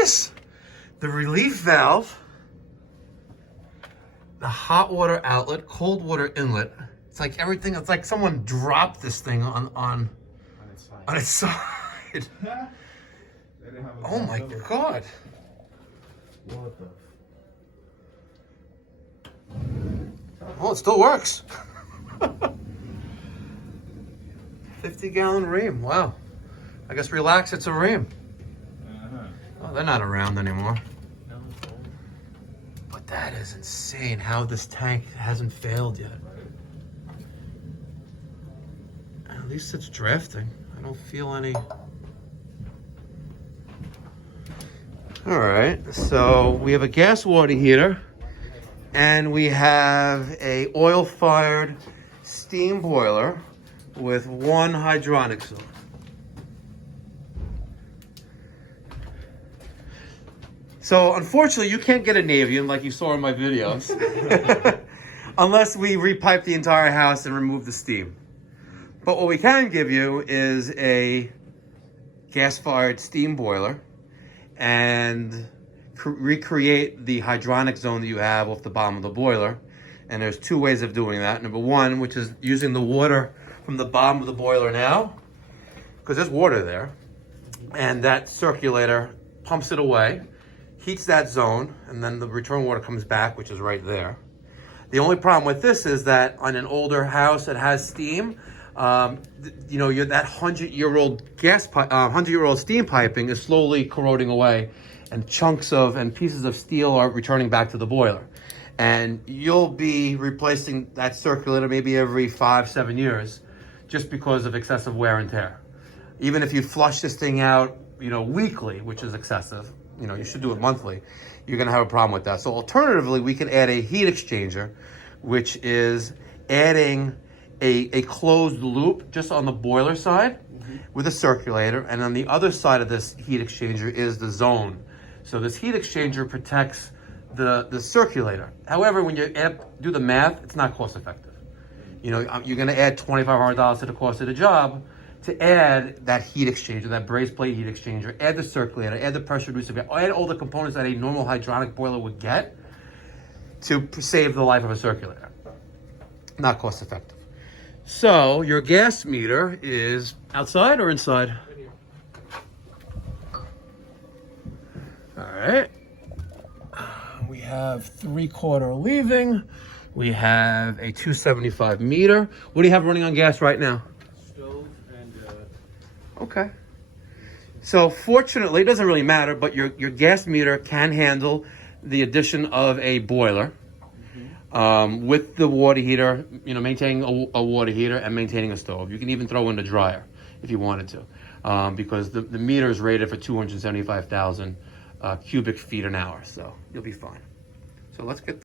this? The relief valve, the hot water outlet, cold water inlet. It's like everything, it's like someone dropped this thing on its side. Oh my God. What the? Oh, it still works. 50-gallon Rheem. Wow. I guess Relax, it's a Rheem. Oh, they're not around anymore. But that is insane how this tank hasn't failed yet. At least it's drafting. I don't feel any. All right, so we have a gas water heater and we have a oil-fired steam boiler with one hydronic zone. So unfortunately, you can't get a Navian like you saw in my videos unless we repipe the entire house and remove the steam. But what we can give you is a gas-fired steam boiler and recreate the hydronic zone that you have off the bottom of the boiler. And there's two ways of doing that. Number one, which is using the water from the bottom of the boiler now, because there's water there, and that circulator pumps it away, heats that zone, and then the return water comes back, which is right there. The only problem with this is that on an older house that has steam, you know, that 100-year-old gas pipe, 100-year-old steam piping is slowly corroding away, and chunks of and pieces of steel are returning back to the boiler. And you'll be replacing that circulator maybe every 5-7 years, just because of excessive wear and tear. Even if you flush this thing out, you know, weekly, which is excessive, you know, you should do it monthly, you're gonna have a problem with that. So alternatively, we can add a heat exchanger, which is adding a closed loop just on the boiler side with a circulator, and on the other side of this heat exchanger is the zone. So this heat exchanger protects the circulator. However, when you do the math, it's not cost effective. You know, you're gonna add $2,500 to the cost of the job to add that heat exchanger, that brazed plate heat exchanger, add the circulator, add the pressure reducer, add all the components that a normal hydronic boiler would get to save the life of a circulator. Not cost effective. So your gas meter is outside or inside? All right. We have 3/4 leaving. We have a 275 meter. What do you have running on gas right now? Stove and Okay. So fortunately, it doesn't really matter, but your gas meter can handle the addition of a boiler with the water heater, you know, maintaining a water heater and maintaining a stove. You can even throw in the dryer if you wanted to, because the meter is rated for 275,000 cubic feet an hour, so you'll be fine. So let's get